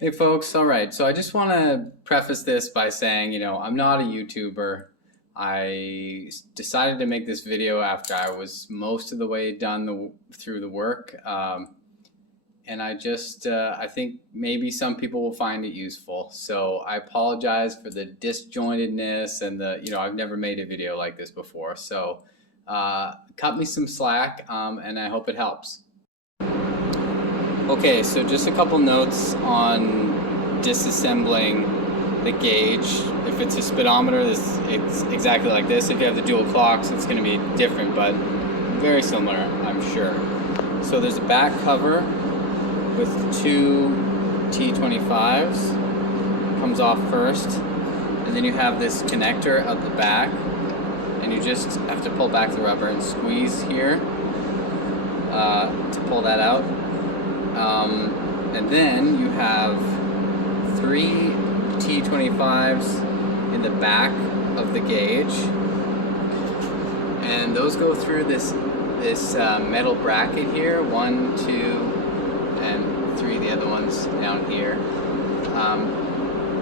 Hey folks, all right. So I just want to preface this by saying, I'm not a YouTuber. I decided to make this video after I was most of the way done through the work. And I think maybe some people will find it useful. So I apologize for the disjointedness and I've never made a video like this before. So cut me some slack, and I hope it helps. Okay, so just a couple notes on disassembling the gauge. If it's a speedometer, it's exactly like this. If you have the dual clocks, it's going to be different, but very similar, I'm sure. So there's a back cover with two T25s. Comes off first, and then you have this connector at the back, and you just have to pull back the rubber and squeeze here to pull that out. And then you have three T25s in the back of the gauge, and those go through this metal bracket here. 1, 2, and 3. The other ones down here,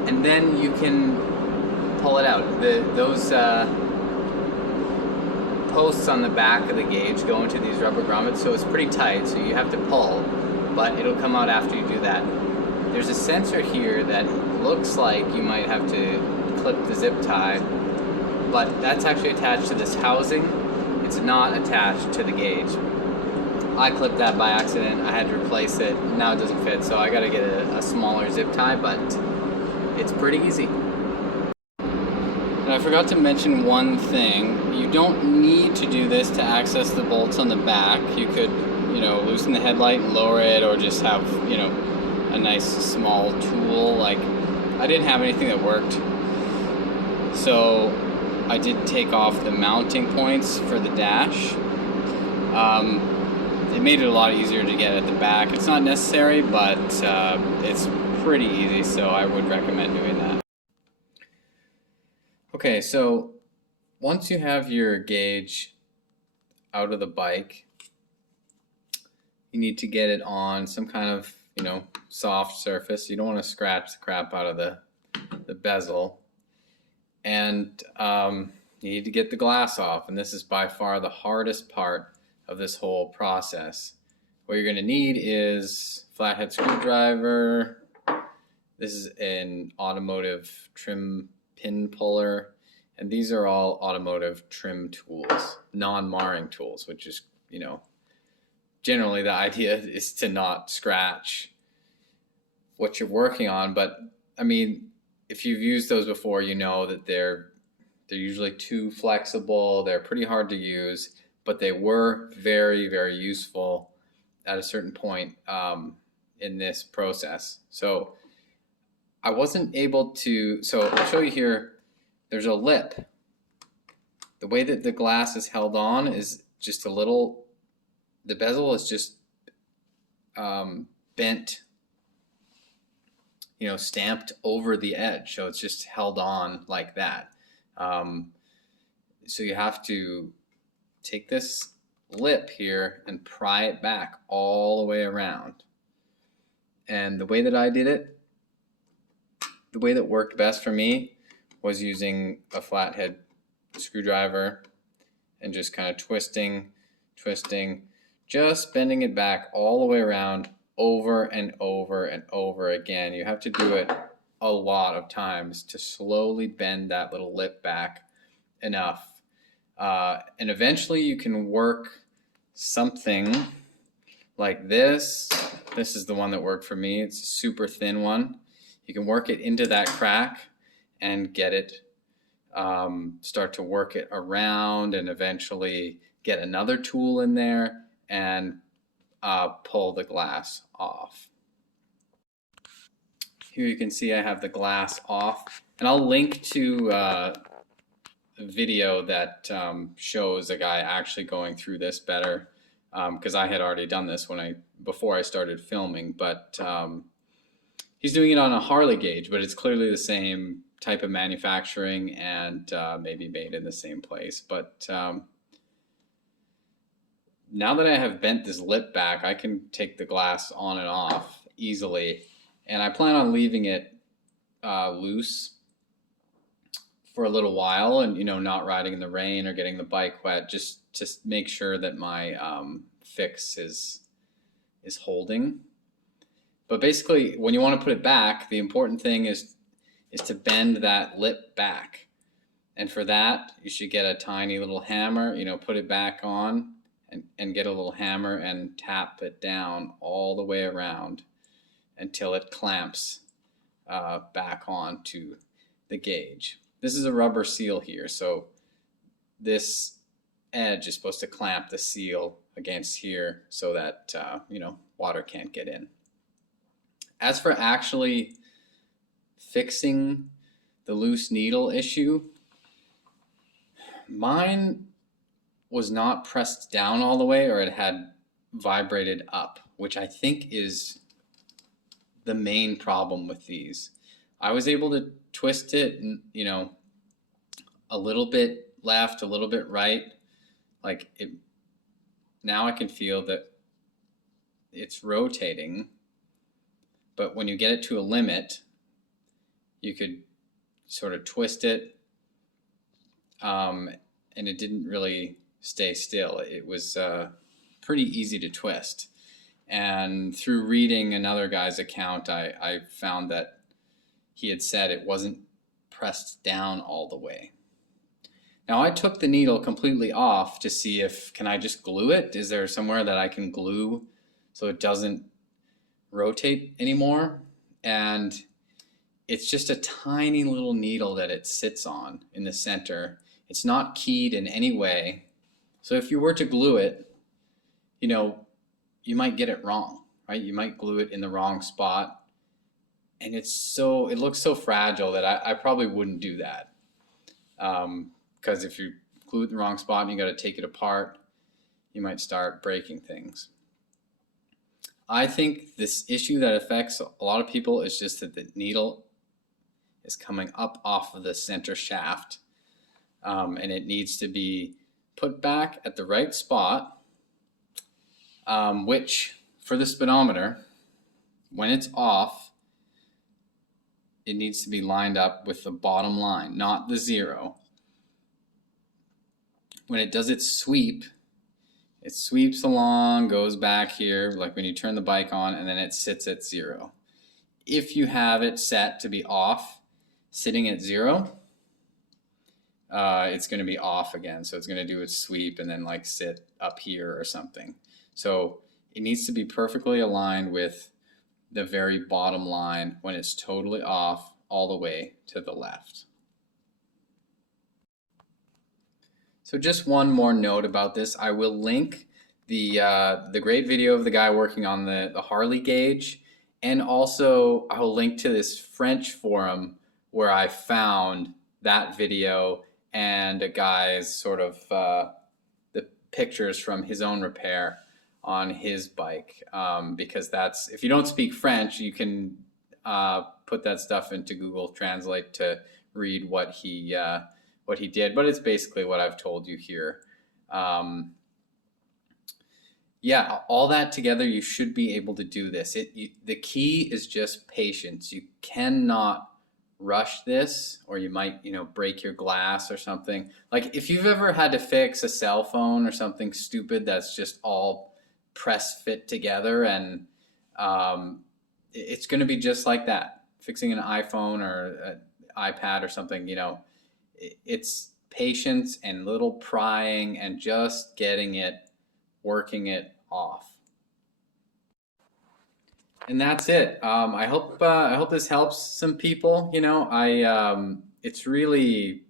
and then you can pull it out. Those posts on the back of the gauge go into these rubber grommets, so it's pretty tight. So you have to pull, but it'll come out after you do that. There's a sensor here that looks like you might have to clip the zip tie, but that's actually attached to this housing. It's not attached to the gauge. I clipped that by accident. I had to replace it. Now it doesn't fit, so I gotta get a smaller zip tie, but it's pretty easy. And I forgot to mention one thing. You don't need to do this to access the bolts on the back. You could loosen the headlight and lower it, or just have, a nice small tool. Like, I didn't have anything that worked, so I did take off the mounting points for the dash. It made it a lot easier to get at the back. It's not necessary, but it's pretty easy, so I would recommend doing that. Okay, so once you have your gauge out of the bike, you need to get it on some kind of, soft surface. You don't want to scratch the crap out of the bezel. And you need to get the glass off. And this is by far the hardest part of this whole process. What you're going to need is flathead screwdriver. This is an automotive trim pin puller. And these are all automotive trim tools, non-marring tools, which is, generally the idea is to not scratch what you're working on. But I mean, if you've used those before, you know that they're usually too flexible. They're pretty hard to use, but they were very, very useful at a certain point in this process. So I wasn't able to, so I'll show you here. There's a lip. The way that the glass is held on is just a little, the bezel is just bent, stamped over the edge. So it's just held on like that. So you have to take this lip here and pry it back all the way around. And the way that I did it, the way that worked best for me was using a flathead screwdriver and just kind of twisting, just bending it back all the way around, over and over and over again. You have to do it a lot of times to slowly bend that little lip back enough. And eventually you can work something like this. This is the one that worked for me. It's a super thin one. You can work it into that crack and get it, start to work it around, and eventually get another tool in there and pull the glass off. Here you can see I have the glass off, and I'll link to a video that shows a guy actually going through this better, because I had already done this before I started filming, but he's doing it on a Harley gauge, but it's clearly the same type of manufacturing and maybe made in the same place. But now that I have bent this lip back, I can take the glass on and off easily And I plan on leaving it loose for a little while, and not riding in the rain or getting the bike wet, just to make sure that my fix is holding. But basically, when you want to put it back, the important thing is to bend that lip back. And for that, you should get a tiny little hammer, put it back on, and get a little hammer and tap it down all the way around until it clamps back onto the gauge. This is a rubber seal here, so this edge is supposed to clamp the seal against here so that water can't get in. As for actually fixing the loose needle issue, mine was not pressed down all the way, or it had vibrated up, which I think is the main problem with these. I was able to twist it, a little bit left, a little bit right. Like it, now I can feel that it's rotating, but when you get it to a limit, you could sort of twist it, and it didn't really stay still. It was pretty easy to twist. And through reading another guy's account, I found that he had said it wasn't pressed down all the way. Now I took the needle completely off to see if, can I just glue it? Is there somewhere that I can glue so it doesn't rotate anymore? And it's just a tiny little needle that it sits on in the center. It's not keyed in any way. So if you were to glue it, you might get it wrong, right? You might glue it in the wrong spot. And it looks so fragile that I probably wouldn't do that. Because if you glue it in the wrong spot and you got to take it apart, you might start breaking things. I think this issue that affects a lot of people is just that the needle is coming up off of the center shaft, and it needs to be put back at the right spot, which for the speedometer, when it's off, it needs to be lined up with the bottom line, not the 0. When it does its sweep, it sweeps along, goes back here, like when you turn the bike on, and then it sits at 0. If you have it set to be off, sitting at 0, it's going to be off again. So it's going to do its sweep and then like sit up here or something. So it needs to be perfectly aligned with the very bottom line when it's totally off all the way to the left. So just one more note about this. I will link the great video of the guy working on the Harley gauge, and also I will link to this French forum where I found that video and a guy's sort of the pictures from his own repair on his bike, because that's, if you don't speak French, you can put that stuff into Google Translate to read what he did, but it's basically what I've told you here. Yeah, all that together, you should be able to do this. The key is just patience. You cannot rush this, or you might, break your glass or something. Like if you've ever had to fix a cell phone or something stupid that's just all press fit together, and it's going to be just like that. Fixing an iPhone or an iPad or something, it's patience and little prying and just getting it, working it off. And that's it. I hope this helps some people. It's really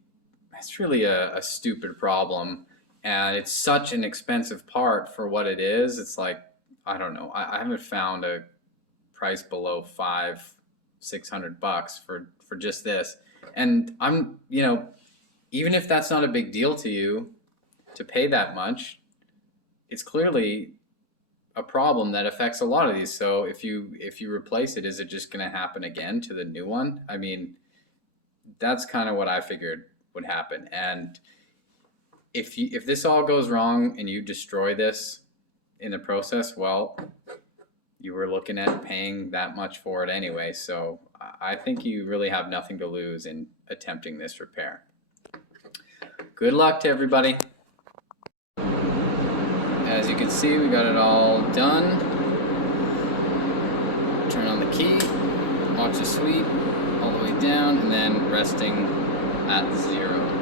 a stupid problem, and it's such an expensive part for what it is. It's like, I don't know. I haven't found a price below $500-600 for just this. And I'm, even if that's not a big deal to you to pay that much, it's clearly a problem that affects a lot of these. So if you replace it, is it just going to happen again to the new one? I mean, that's kind of what I figured would happen. And if this all goes wrong and you destroy this in the process, well, you were looking at paying that much for it anyway, so I think you really have nothing to lose in attempting this repair. Good luck to everybody. As you can see, we got it all done. Turn on the key, watch the sweep all the way down, and then resting at 0.